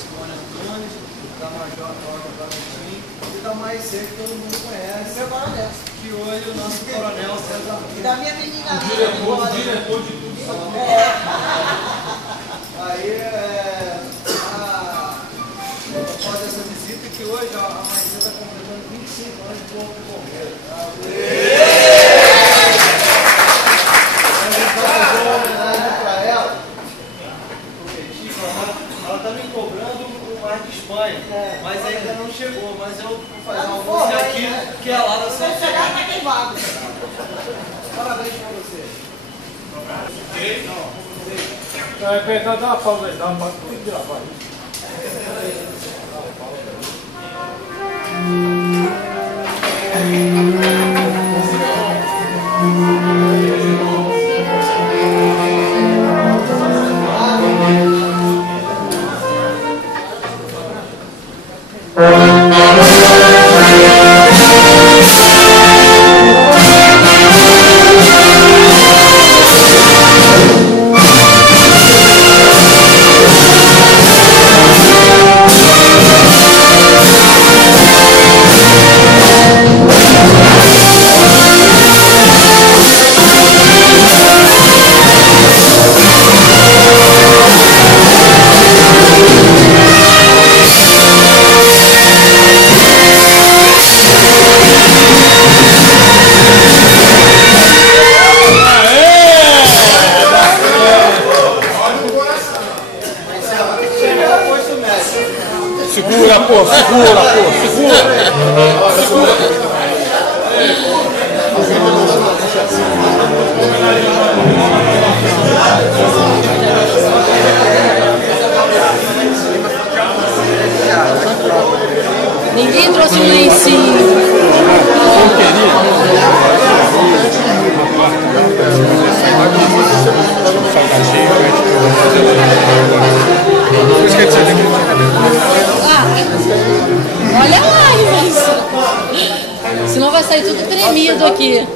Simone Antunes, da Major Cláudio Valentim e da Mais C, que todo mundo conhece. Meu coronel. Que hoje o nosso coronel César E da minha menina. O diretor de tudo isso aqui. Aí, após essa visita, que hoje a Maísa está completando 25 anos de Corpo de Bombeiro. A gente vai fazer uma homenagem para ela. Ela está me cobrando o Mar de Espanha, mas ainda não chegou. Mas eu vou fazer uma música aqui, que é lá da São Se chegar, tá queimado. Parabéns para você. Dá uma pausa aí, dá uma pausa. Tem que gravar isso. Segura, pô, segura, pô, segura. Ninguém trouxe um lencinho. Olha lá, isso. Senão vai sair tudo tremido aqui.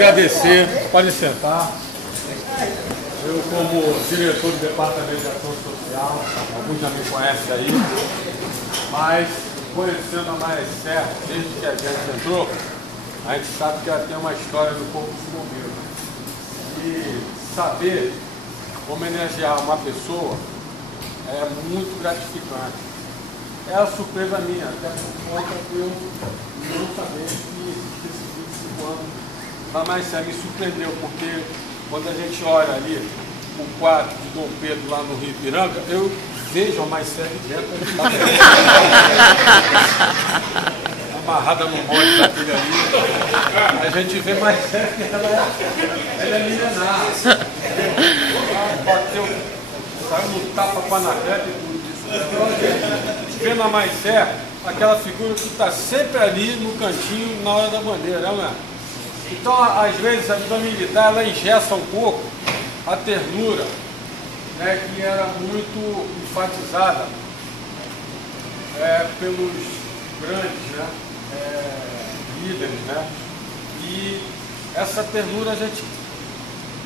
agradecer, pode sentar. Eu, como diretor do Departamento de Ação Social, alguns já me conhecem aí, mas conhecendo a Maecé, desde que a gente entrou, a gente sabe que ela tem uma história do Corpo de Bombeiros. E saber homenagear uma pessoa é muito gratificante. É a surpresa minha, até por conta de eu não saber que esses 25 anos da Maecé me surpreendeu, porque quando a gente olha ali o quadro de Dom Pedro lá no Rio Ipiranga, eu vejo a Maecé de dentro, amarrada no monte daquele ali. A gente vê Maecé que ela é milenar. Ela bateu, saiu no tapa com a Anacleto e tudo isso. Então a gente vê na Maecé aquela figura que está sempre ali no cantinho na hora da bandeira, né? Então, às vezes, a vida militar ela engessa um pouco a ternura, né, que era muito enfatizada pelos grandes, né, líderes, né? E essa ternura a gente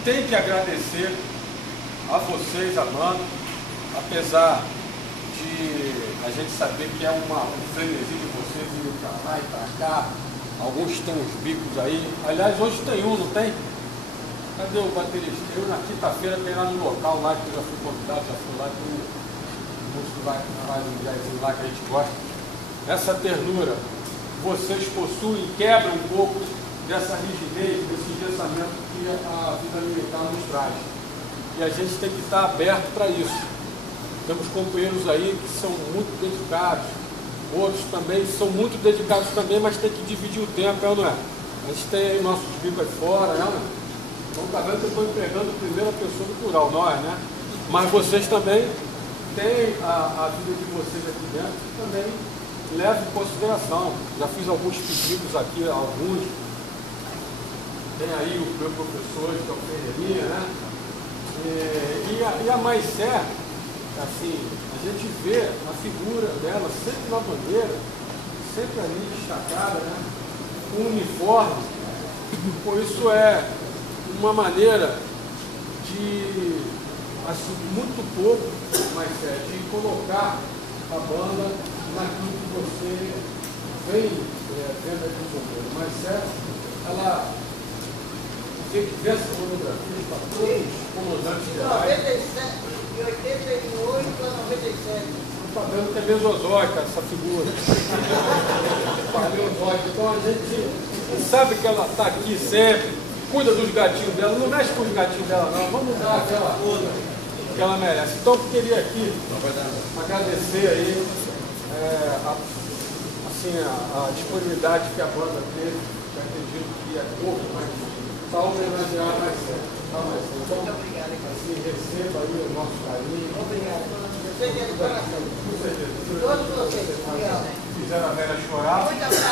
tem que agradecer a vocês, amando, apesar de a gente saber que é um frenesi de vocês ir para lá e para cá. Alguns têm uns bicos aí. Aliás, hoje tem um, não tem? Cadê o baterista? Eu na quinta-feira tem lá no local lá que eu já fui convidado, já fui lá, tem um músico lá no jazzinho lá que a gente gosta. Essa ternura, vocês possuem, quebra um pouco dessa rigidez, desse engessamento que a vida militar nos traz. E a gente tem que estar aberto para isso. Temos companheiros aí que são muito dedicados. Outros também são muito dedicados também, mas tem que dividir o tempo, não é? A gente tem aí nossos bicos aí fora, né? Então está vendo que eu estou empregando a primeira pessoa do plural, nós, né? Mas vocês também têm a vida de vocês aqui dentro, que também leva em consideração. Já fiz alguns pedidos aqui, alguns. Tem aí o meu professor, que é o Ferreirinha, né? E a Maecé, assim, a gente vê a figura dela sempre na bandeira, sempre ali destacada, né? Com uniforme. Por isso é uma maneira de, assim, muito pouco, mas de colocar a banda naquilo que você vem vendo aqui no governo. Mas ela tem que ver essa monografia para todos os comandantes gerais. De 88 a 97. Está vendo que é mesozoica essa figura. Então a gente sabe que ela está aqui sempre, cuida dos gatinhos dela, não mexe com os gatinhos dela não, vamos dar aquela que ela merece. Então eu queria aqui agradecer aí a disponibilidade que a banda teve, que acredito que é pouco, mas para homenagear a Maecé. Então, assim, receba aí o nosso carinho. Obrigado. Eu sei que é de coração. Com certeza. Todos vocês. Fizeram a velha chorar. Muito obrigado.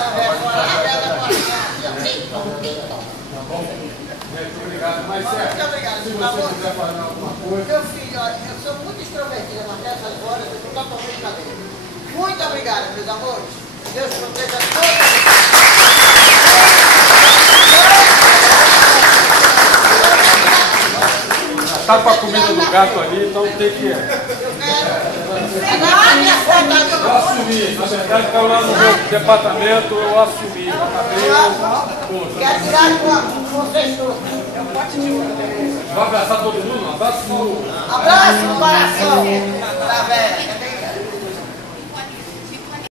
Tá bom? Muito obrigado. Mas Muito obrigado. se você quiser falar alguma coisa. Meu filho, olha, eu sou muito extrovertida, mas nessas horas eu estou totalmente cadeira. Muito obrigada, meus amores. Deus proteja todos. Tá com a comida do gato ali, então tem que. Eu assumi. Na verdade, caiu lá no meu departamento, eu assumi. quero tirar com vocês todos. Vai abraçar todo mundo? Um abraço. Abraço no coração.